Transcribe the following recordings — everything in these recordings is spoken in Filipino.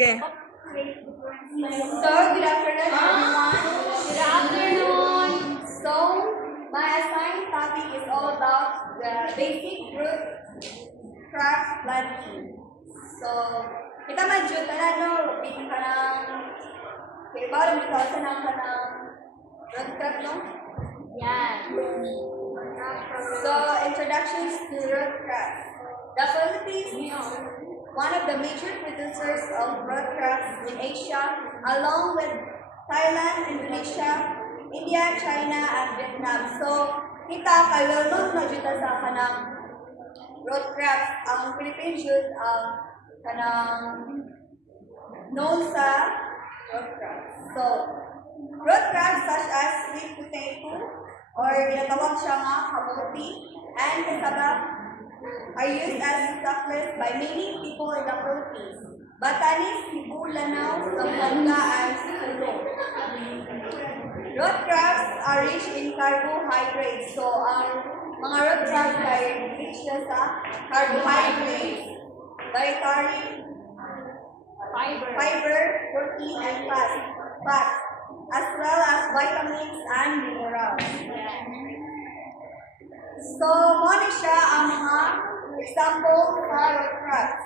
Sige. So, good afternoon, everyone. Good afternoon. So, my assigned topic is all about the basic root cross planting. So, kita medyo tanan bikin ka ng baru dito sa nang root crop, no? Yeah. So, introductions to root crops. The Philippines, one of the major producers of root crops in Asia, along with Thailand, Indonesia, India, China, and Vietnam. So, kita kayo nung najuta sa kanang root crops. Ang Philippines yun ang kanang known sa root crops. So, root crops such as sweet potato, or tinatawag siya nga kamote, and cassava are used as succulents by many people in the Philippines. Batanes, Cebu, Lanao, Zamboanga, and Sulu. Root crops are rich in carbohydrates. So, ang mga root crops ay rich na sa carbohydrates, dietary fiber, protein, and fats, as well as vitamins and minerals. So, muna siya ang mga example sa root crops.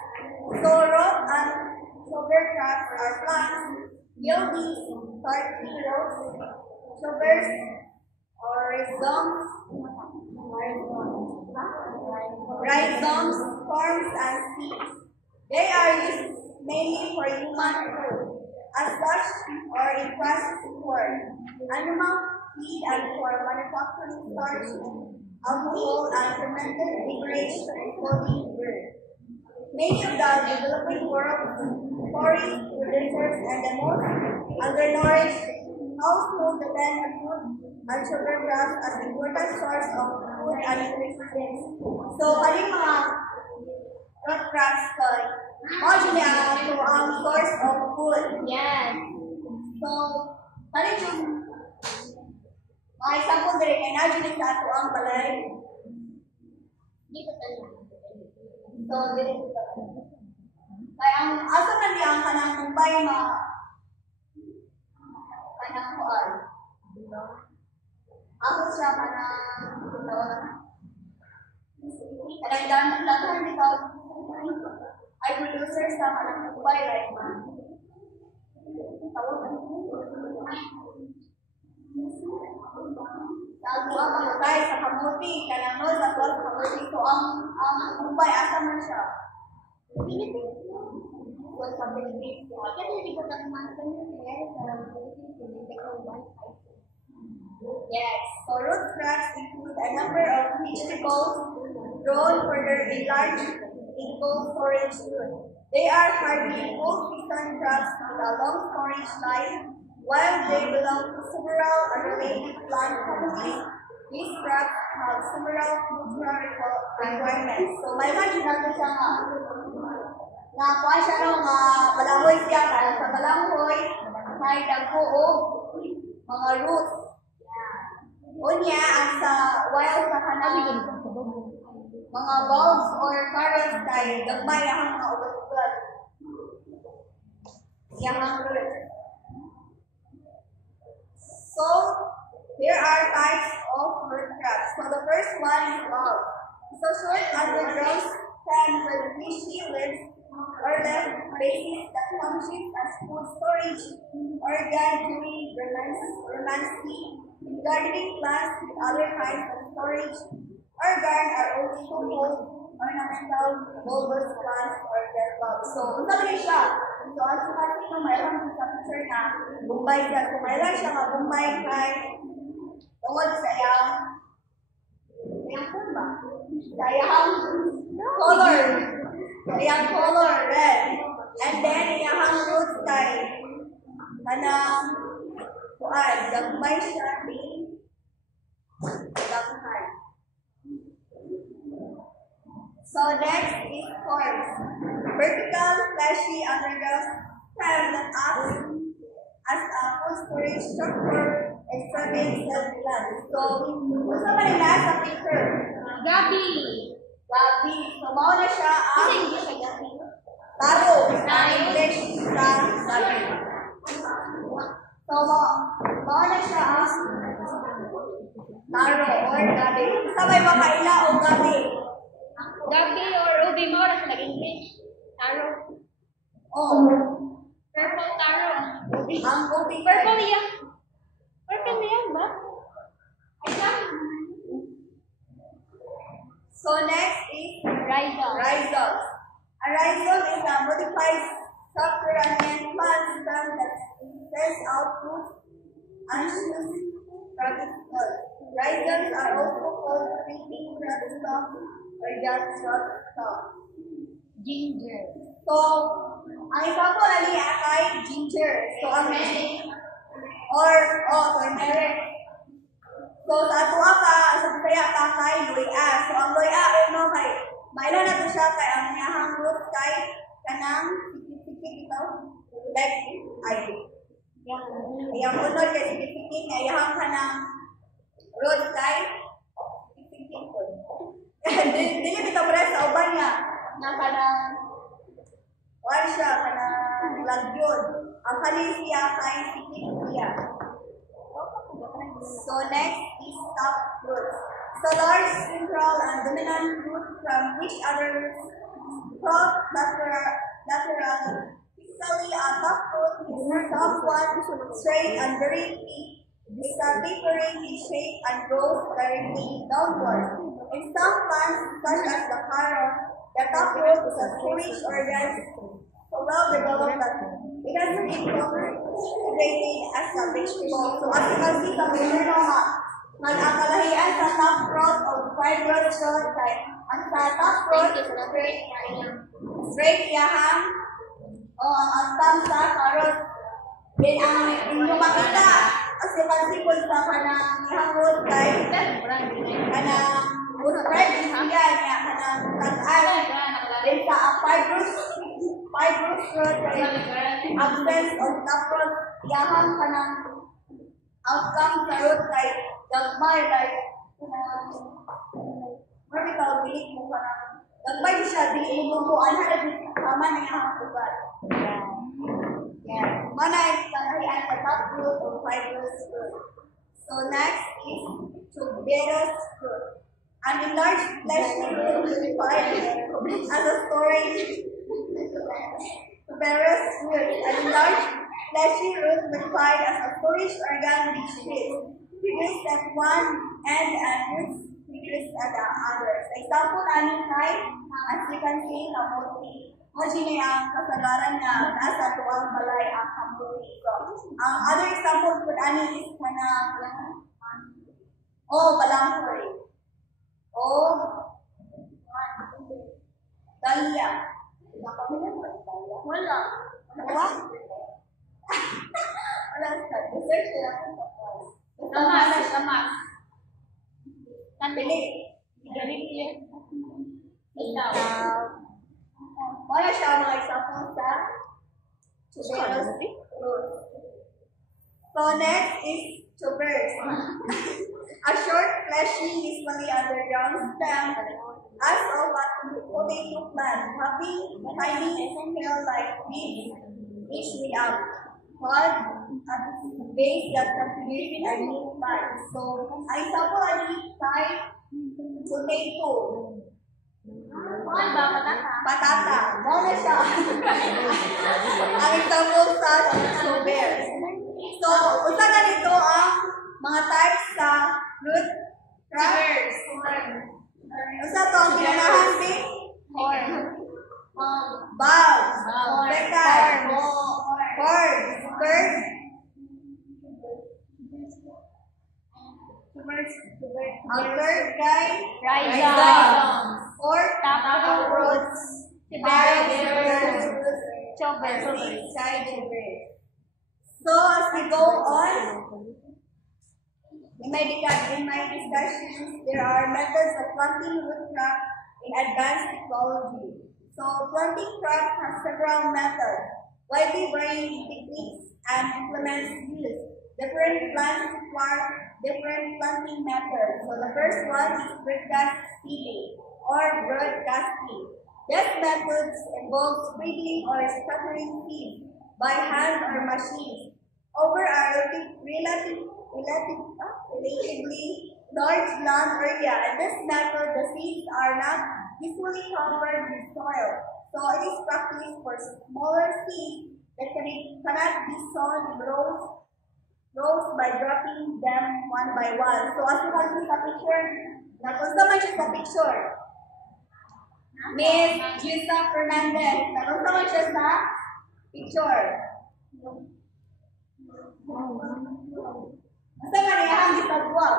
So, root and sugar crops are plants yielding starchy roots, sugars, or rhizomes, forms, and seeds. They are used mainly for human food, as such, or in processed form, animal feed, and for manufacturing starch, alcohol, and fermented beverage for bird. Many of the developing world forest producers and the most undernourished households depend on food and sugar crops as an important source of food and nutrition. So, kali mga root crops ko, ito ang source of food. Yes. So, kali yung mga example diri kay na sa ato ang balay. Di ko tayo. So, diri kaya ang asa na di ang kanang kumbay kanang kuan. Ako siya kanang dahan dito ay producer sa kanang kumbay like Nagawa ka tayo sa kamuti, kanang no, sa kamuti. So, ang kumbay, asa man siya? Philippines. So, sa Philippines. Kasi hindi ko takumantan yung kaya sa Philippines. Yes. So, root crops include a number of vegetables grown for their large edible storage root. They are hardy, full-season crops with a long storage life. While they belong to several unrelated plant families, these crops have several nutritional requirements. So, may imagine natin siya nga kuha siya nga balangoy siya, kaya sa balangoy, may dagko o mga roots. Unya, ang sa wild sa kanang mga bulbs or carrots kay gagmay ang mga ubat-ubat. Yang roots. So, there are types of root crops. So, the first one is log. So, short underground stem with fishy leaves or left bases that functions as food storage organ during dormancy. Gardening plants with other kinds of storage organ are also called ornamental bulbous plants or their bulbs. So, unsa ba siya? So, as you can see, mayroon sa picture na bumbay siya. So, mayroon siya nga bumbay kay tungod sa iyang ba? Sa iyang color. Sa iyang color, red. And then, iyang roots kay kanang kuan, gagmay siya ni daghan. So, next is forms. Vertical, fleshy underground stem that acts as a food storage structure external cell plants. So, gusto ba nila sa picture? Gabi. So, mao na siya ang Kasi hindi siya gabi. taro. Sa English, taro. So, mo na siya ang taro or gabi. Sabay makaila o gabi. Gabi or ubi mo na sa English. Taro. Oh. Purple taro. Ubi. Ang ubi. Purple yan. Purple yan ba? Ay, so next is rhizome. rhizome. A rhizome is a modified subterranean plant system that sends out roots and shoots from its earth. Rhizomes are also called creeping rootstock or just rootstock. Ginger. So, ang example ali kay ginger. So, ang turmeric. So, sa atua ka, sa kaya ka kay luya. So, ang luya, kay, maila na to siya kay ang niyahang root kay kanang sikit-sikit ito. Like, yung unod kay sikit-sikit, kay yahang kanang root kay sikit-sikit po. Dili bito pres sa uban niya. Na kanang, wala siya, kanang lagyod. Ang kalis siya kay sikit siya. So next is top root. So large, central, and dominant root from which other roots cross laterally. Typically, a top root is top one, straight and very thick. It's a tapering in shape and grows directly downward. In some plants, such as the carrot, the top root is a foolish organ, so well developed that it has been cultivated as a vegetable. So as you can see, the picture na nag-akalahian sa top root of fibrous root kay ang sa top root is straight yahang o ang stem sa carrot. Then ang inyong makita as you can see kung sa kanang yahang root kay kanang root spread siya niya kanang tag-ay. Then sa fibrous root kay absence of top root yahang kanang outcome sa root kay gagmay kay vertical bilik mo kanang gagmay siya dili mo bubuan hada di tama na yang ugat. Yeah. Mana ang sa top root of fibrous root. So next is tuberous root. An enlarged fleshy root required as a storage. Tuberous root. An enlarged fleshy root required as a storage organ which is produced at one end and roots produced at the other. For example, aning kay, as you can see, kamuti. Moji ang kasagaran na nasa tuwang balay ang kamuti. So, ang other example po aning is kanang balanghoy. Dahlia. Wala. Wala sa research na Sama. Pili. Wala siya mga example sa tuberous root. So next is tubers. A short, fleshy, usually underground stem as of a potato plant, having tiny snail-like leaves each way up, called at the base that contributes a new plant. So, ang example ay potato. Patata. Muna siya. Ang example sa tubers. So, usa na dito ang mga types sa root crops. Usa to ang ginanahan din? Bulbs. Second. Corn. Third. Ang third kay Rhizome. Fourth. Top Roots. Five. Tubers. So, as we go on, in my discussions, there are methods of planting root crop in advanced technology. So, planting crop has several methods, widely varying techniques and implements used. Different plants require different planting methods. So, the first one is broadcast seeding or broadcasting. These methods involve sprinkling or scattering seeds by hand or machines. over a relatively large land area. In this method, the seeds are not usually covered with soil. So it is practiced for smaller seeds that cannot be sown in rows by dropping them one by one. So as you can see sa picture, nakunsa man siya sa picture. Miss Gisa Fernandez, nakunsa man siya sa picture. Basta man yung gisagwag.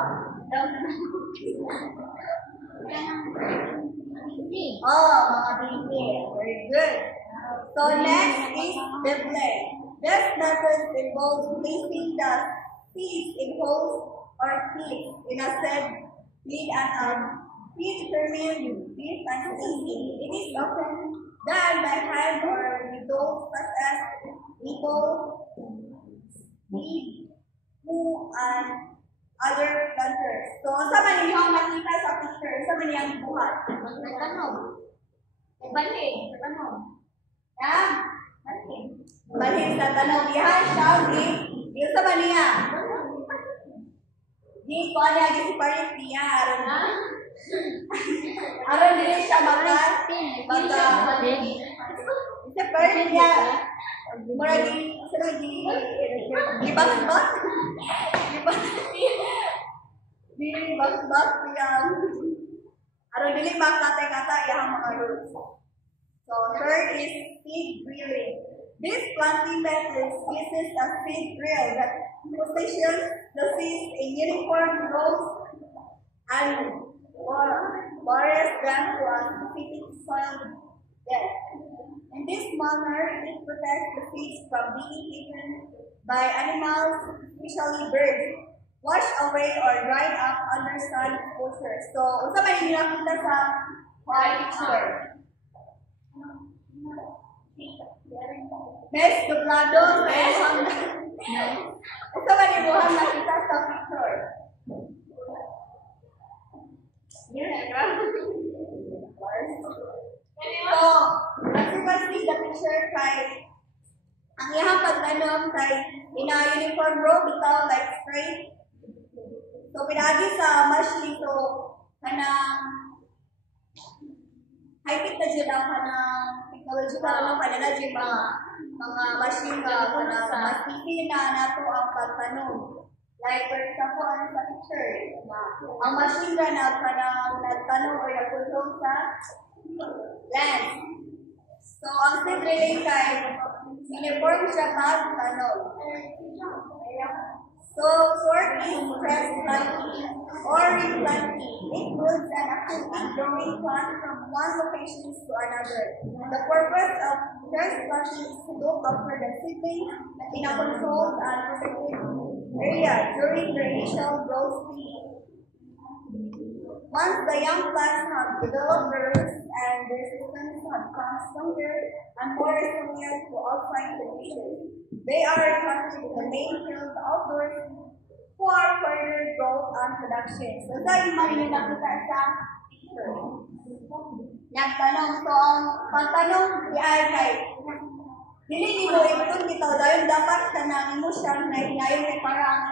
Oh, mga binti. Very good. So next is dibbling. This method involves placing the seeds in holes or pits in a set lead and predetermined deep and spacing. It is often done by hand or with tools such as people, seed, who, and other planters. So, sa man yung makita sa picture, sa man yung buhat. Nagtanog. Nagbalik. Nagtanog. Yeah? Balik sa tanong yan, shouting. Yung sa man niya. Di ko niya, si parit niya. Aron din siya baka. Sa parit niya. Mura di, sino di bas-bas? Di bas-bas niya. Aron dili makatay-katay yung mga rules. So third is seed drilling. This planting method uses a seed drill that positions the seeds in uniform rows and bores them to a specific soil depth. In this manner, it protects the seeds from being eaten by animals, especially birds, washed away or dried up under sun exposure. So, unsa man yung nakita sa picture? Next, duplado sa buhang unsa man yung buhang nakita sa picture? So, as you can see the picture kay ang iyang pagtanom kay ina-uniform row bitaw like straight. So, pinagi sa machine so kanang high-tech na dyan ang kanang technology na ano kanina dyan mga machine na kanang mas easy na nato ang pagtanom. Like for example, ano sa picture? Ang machine na kanang nagtanom or nagkontrol sa land. So, ang seed drilling kay uniform siya magtanom. So, fourth is press planting or replanting. It includes an activity growing plant from one location to another. The purpose of press planting is to look after the seedling in a controlled and protected area during the initial growth stage. Once the young plants have developed their roots and their systems have become stronger and more resilient to outside conditions, they are planted in the main field outdoors for further growth and production. So, sa yung nakita sa picture. Nagtanong. So, ang pagtanong di ay kay dili mo ipon bitaw dayon dapat kanang mo siya na ngayon kay para ang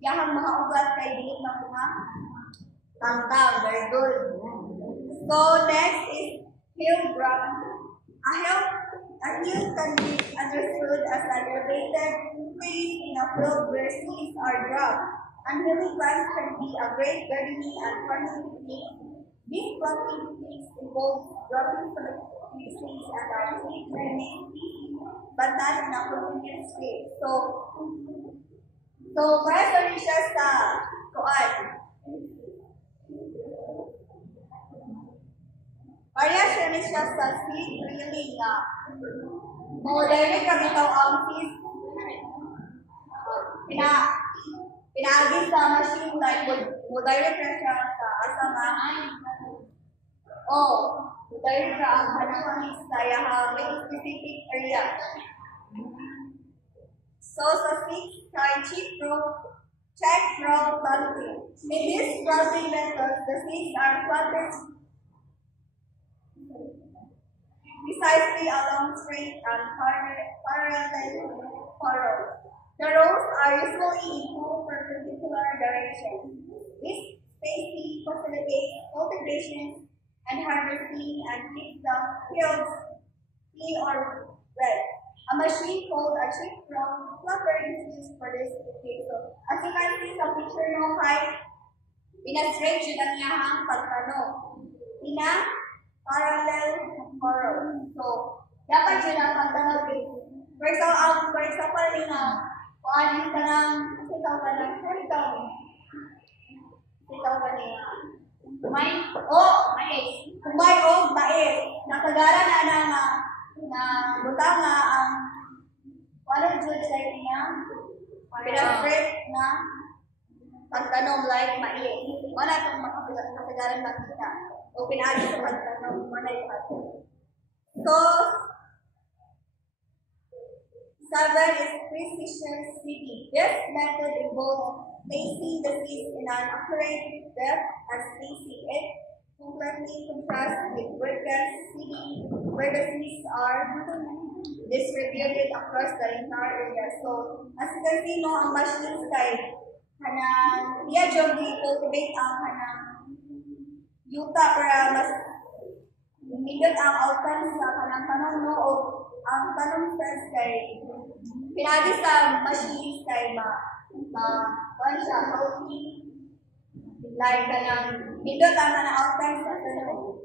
yahang mga ugat kay dili na mga tamtam. Very good. So, next is hill growing. A hill can be understood as an elevated place in a field where seeds are dropped, and hilly plants can be a great gardening and farming technique. These planting techniques involve dropping selective seeds at a seed remain but not in a continuous way. So para sa rin siya sa kuan. Kaya siya rin siya sa seed drilling nga. Direct kami ito ang seed. Pinaagi sa machine like direct na siya sa asa nga. Direct ka ang hanapangis sa yung specific area. So sa seed kay check row planting. In this planting method, the seeds are planted precisely along straight and parallel furrows. The rows are usually in two perpendicular directions. This spacing facilitates cultivation and harvesting and keeps the fields clean or wet. A machine called a chip from fluffer is used for this technique. So, as you can see sa picture no, kay pina-straight yun ang iyahang pagtano. Pina-parallel furrow. So, dapat yun ang pagtano. For example, kuanin ka ng, sitaw ka ng, sitaw ka niya. May o mais. Nakagara na butang nga ang paano jud sa niya pinag-straight na pagtanom like mais. Wala itong makasagaran makita o pinaali sa pagtanom. Wala yung pagtanom. So, 7 is precision seeding. This method involves placing the seeds in an accurate depth and spacing. It completely contrasts with broadcast seeding, where the seeds are distributed across the entire area. So, as you can see, no, ang machine side, kanang iya job cultivate ang kanang yuta para mas mindot ang outcome sa kanang tanong no o ang tanong first kay pinagi sa machine kay kuan siya healthy like kanang mindot ang kanang outcome sa tanong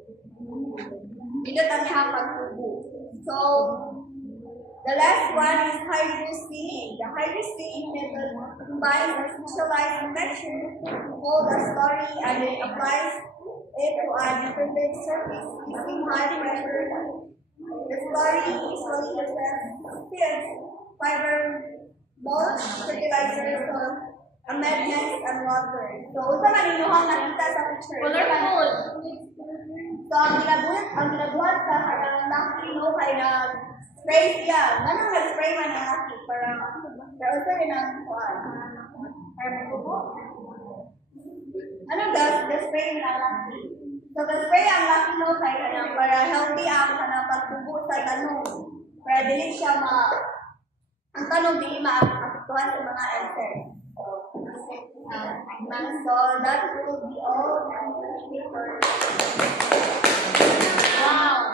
mindot ang iyang pagtubo. So the last one is hybrid seeding. The hybrid seeding method combines a specialized mixture called a slurry and it applies it to a different surface using high pressure. The slurry usually contains fiber, mulch, fertilizer, amendments, and water. So, ito maninuhang nakita sa picture. Colorful. So, ang ginabuhat sa kanang nakino kay na spray siya. Ganang nag-spray man ang laki para ito rin ang kuhaan. Para magbubo. Ano the spray man ang laki? So, the spray ang laki no kay kanang para healthy ang kanang pagtubo sa tanong. Para dili siya ang tanong dili maapektuhan sa mga answer. So, that will be all. Wow!